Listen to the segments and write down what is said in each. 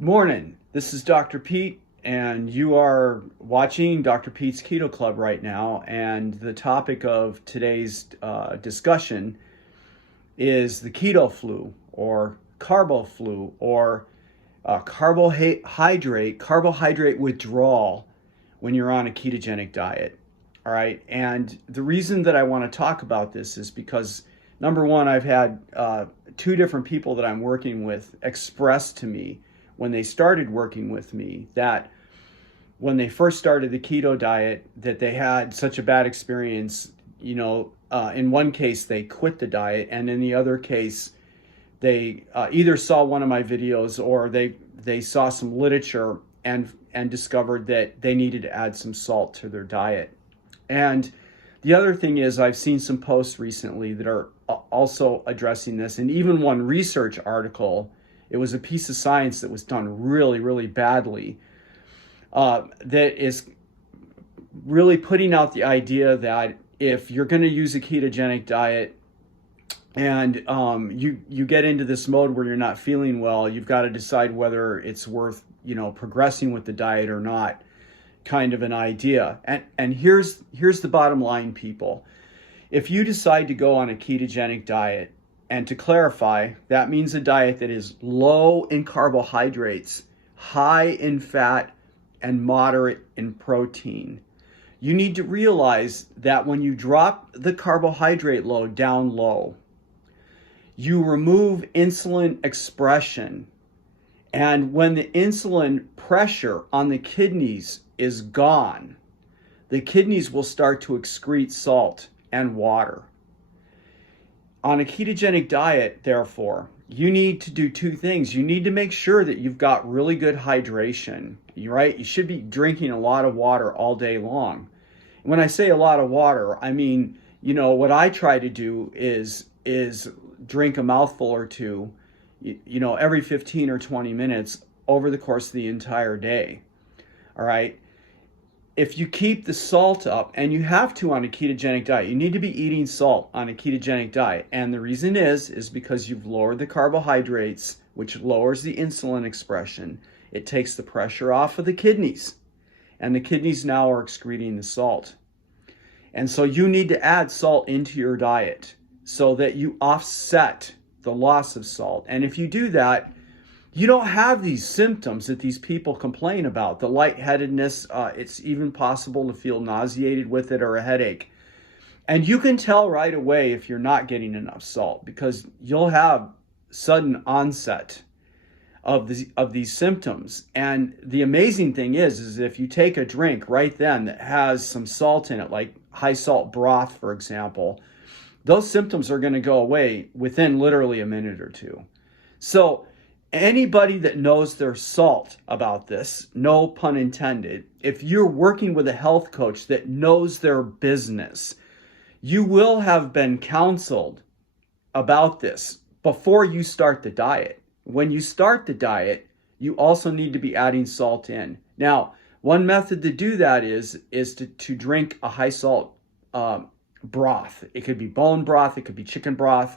Morning, this is Dr. Pete, and you are watching Dr. Pete's Keto Club right now. And the topic of today's discussion is the keto flu, or carbo flu, or carbohydrate withdrawal when you're on a ketogenic diet. All right, and the reason that I want to talk about this is because number one, I've had two different people that I'm working with express to me when they started working with me that when they first started the keto diet that they had such a bad experience. In one case they quit the diet, and in the other case they either saw one of my videos or they saw some literature and discovered that they needed to add some salt to their diet. And the other thing is, I've seen some posts recently that are also addressing this, and even one research article. It was a piece of science that was done really, really badly, that is really putting out the idea that if you're going to use a ketogenic diet and you get into this mode where you're not feeling well, you've got to decide whether it's worth progressing with the diet or not, kind of an idea. And here's the bottom line, people. If you decide to go on a ketogenic diet, and to clarify, that means a diet that is low in carbohydrates, high in fat, and moderate in protein. You need to realize that when you drop the carbohydrate load down low, you remove insulin expression. And when the insulin pressure on the kidneys is gone, the kidneys will start to excrete salt and water. On a ketogenic diet, therefore, you need to do two things. You need to make sure that you've got really good hydration, right? You should be drinking a lot of water all day long. When I say a lot of water, I mean, what I try to do is drink a mouthful or two, every 15 or 20 minutes over the course of the entire day. All right. If you keep the salt up, and you have to on a ketogenic diet, you need to be eating salt on a ketogenic diet. And the reason is because you've lowered the carbohydrates, which lowers the insulin expression. It takes the pressure off of the kidneys, and the kidneys now are excreting the salt. And so you need to add salt into your diet so that you offset the loss of salt. And if you do that, you don't have these symptoms that these people complain about, the lightheadedness. It's even possible to feel nauseated with it, or a headache. And you can tell right away if you're not getting enough salt, because you'll have sudden onset of these symptoms. And the amazing thing is if you take a drink right then that has some salt in it, like high salt broth, for example, those symptoms are going to go away within literally a minute or two. So anybody that knows their salt about this, no pun intended, if you're working with a health coach that knows their business, you will have been counseled about this before you start the diet. When you start the diet, you also need to be adding salt in. Now, one method to do that is to drink a high salt broth. It could be bone broth, it could be chicken broth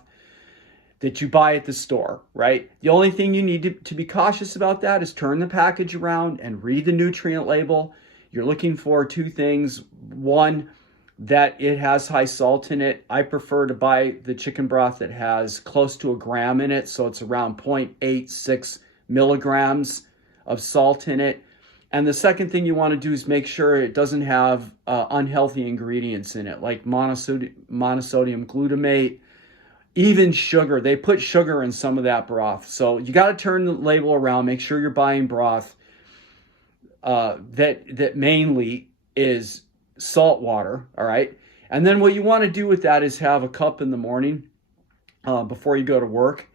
that you buy at the store, right? The only thing you need to be cautious about that is turn the package around and read the nutrient label. You're looking for two things. One, that it has high salt in it. I prefer to buy the chicken broth that has close to 1 gram in it, so it's around 0.86 milligrams of salt in it. And the second thing you want to do is make sure it doesn't have unhealthy ingredients in it, like monosodium glutamate, even sugar. They put sugar in some of that broth. So you got to turn the label around, make sure you're buying broth that mainly is salt water, all right? And then what you want to do with that is have a cup in the morning before you go to work.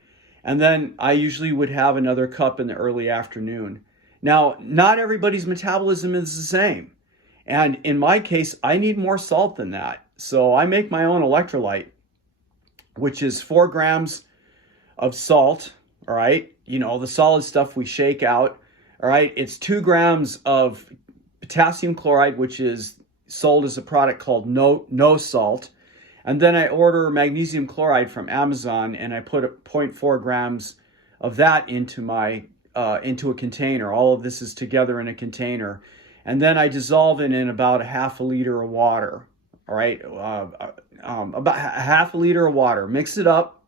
And then I usually would have another cup in the early afternoon. Now, not everybody's metabolism is the same. And in my case, I need more salt than that. So I make my own electrolyte, which is 4 grams of salt, all right? The solid stuff we shake out, all right? It's 2 grams of potassium chloride, which is sold as a product called no salt. And then I order magnesium chloride from Amazon, and I put 0.4 grams of that into my into a container. All of this is together in a container. And then I dissolve it in about a half a liter of water. All right, about a half a liter of water. Mix it up.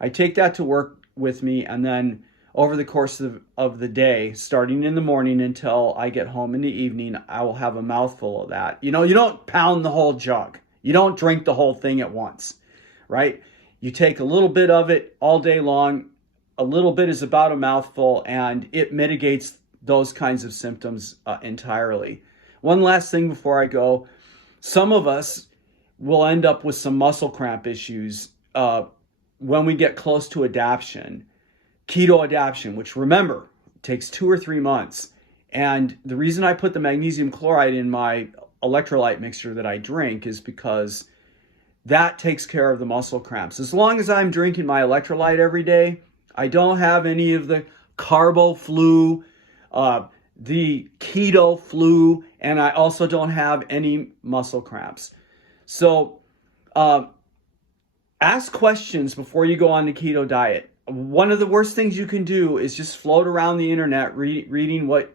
I take that to work with me, and then over the course of the day, starting in the morning until I get home in the evening, I will have a mouthful of that. You know, you don't pound the whole jug. You don't drink the whole thing at once, right? You take a little bit of it all day long. A little bit is about a mouthful, and it mitigates those kinds of symptoms entirely. One last thing before I go. Some of us will end up with some muscle cramp issues when we get close to adaptation. Keto adaptation, which remember, takes 2 or 3 months. And the reason I put the magnesium chloride in my electrolyte mixture that I drink is because that takes care of the muscle cramps. As long as I'm drinking my electrolyte every day, I don't have any of the carbo flu, the keto flu, and I also don't have any muscle cramps. So ask questions before you go on the keto diet. One of the worst things you can do is just float around the internet reading what,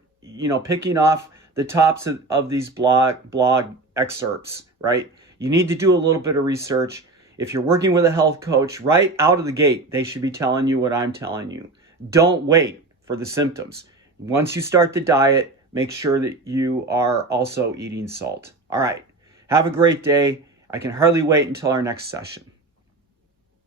picking off the tops of these blog excerpts, right? You need to do a little bit of research. If you're working with a health coach, right out of the gate, they should be telling you what I'm telling you. Don't wait for the symptoms. Once you start the diet, make sure that you are also eating salt. All right. Have a great day. I can hardly wait until our next session.